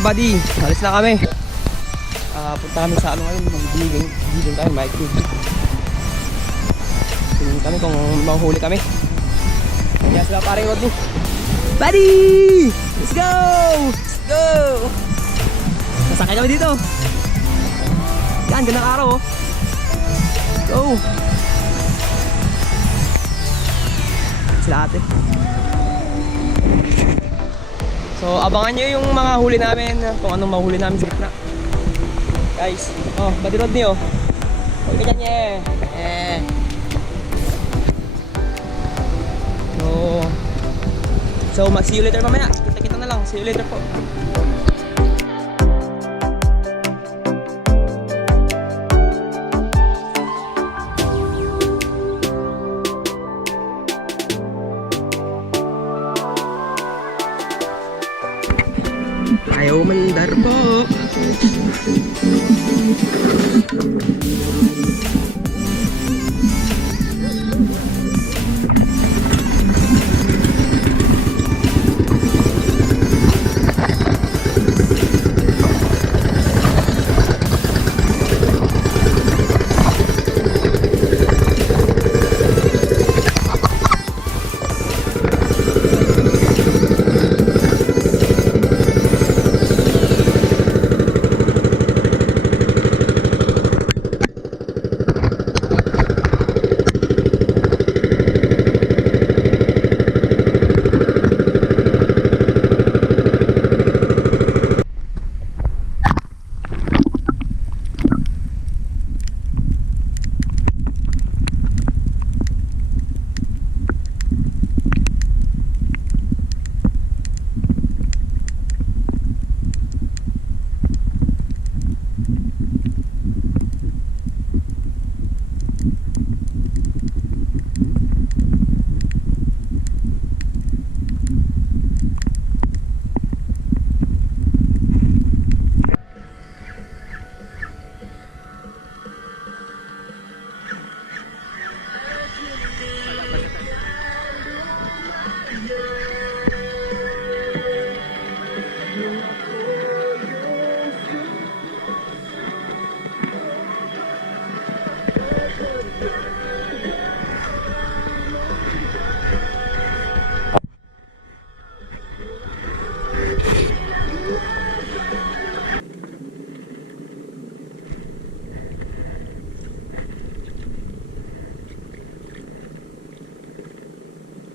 mga buddy, alis na kami. Punta kami sa ano ngayon, mag-digging tayo, mic tube. Tingin kami kung mahuli kami. Kaya sila pare Rodney. Buddy! Let's go! Let's go! Masakay kami dito. Yan, gandang araw oh. Go! Sila ate. So abangan nyo yung mga huli namin, kung anong mahuli namin sa gitna. Guys, oh, Buddy Rodney oh. Huwag ka dyan yeah. So see you later mamaya. Kita-kita na lang. See you later po. Ayaw mandar po.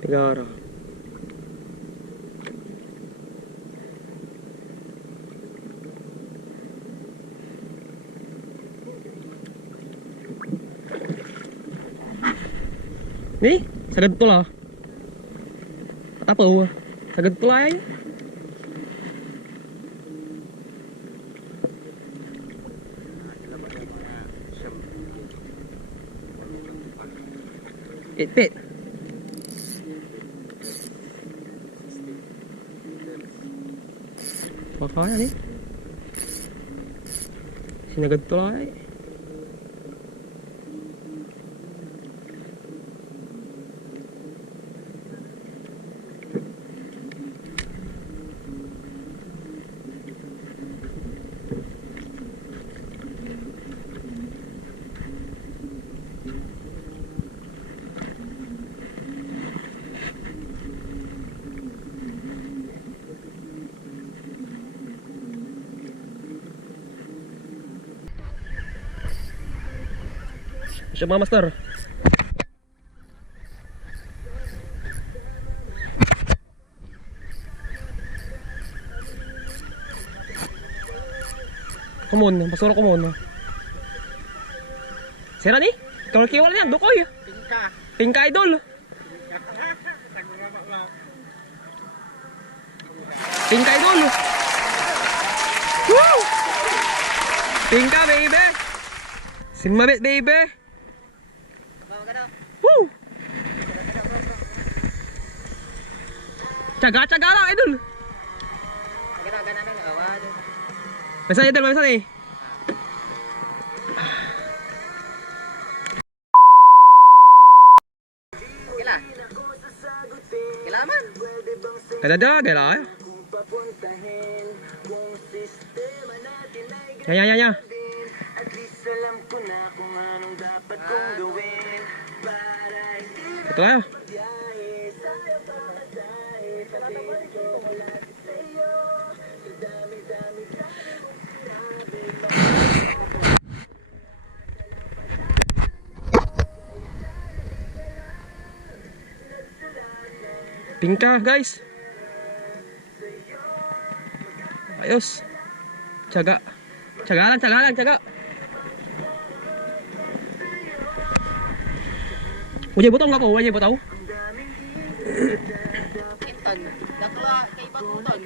Negara. Nih, sagad to lah. Apa huwa? Sagad to lah ya. Pit. Makanya nih. Sinagad to lah. Siap mga master. Kumon, pasuro kumon. Sira ni? Kawal kiwal yan, dukoy. Tingka. Tingka idol. Tingka idol. Woo! Tingka baby. Sinmabit baby. Woo! Caga-caga lang idol. Masa idol, masa nih. Gila. Gila man. Kada gila ya. Ya. Ito ayo. Pingka guys. Ayos. Caga lang. Wajay butong nga po, wajay butaw. Itan, dakla kay batutan.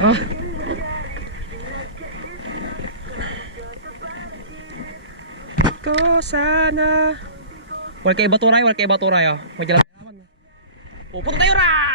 Ah. Ko sana. Wal kay baturay oh. Wajay lang naman. Oh, puto tayo ra.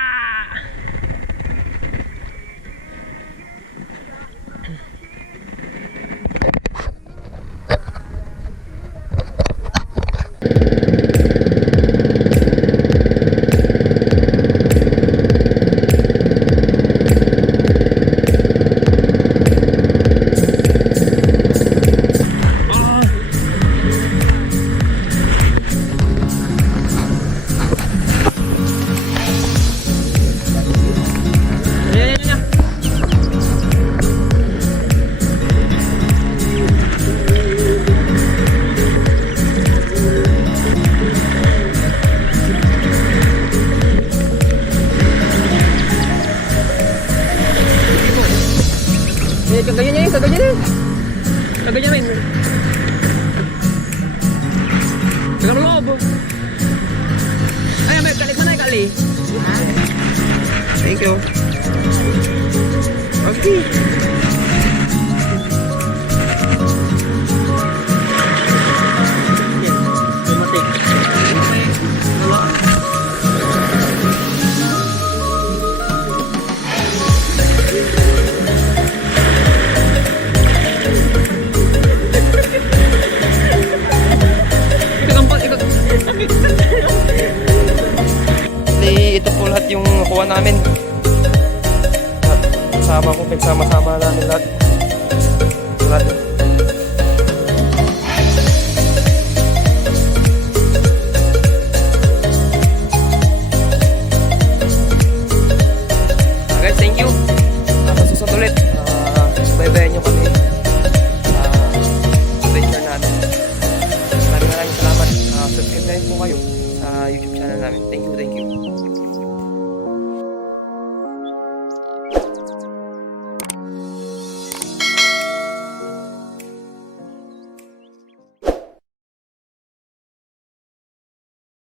Kaganya rin. Kagano loob. Ay, may kalik man ay kali. Thank you. Okay. Ito po lahat yung nakuha namin. Sama ko, pinagsama-sama namin lahat.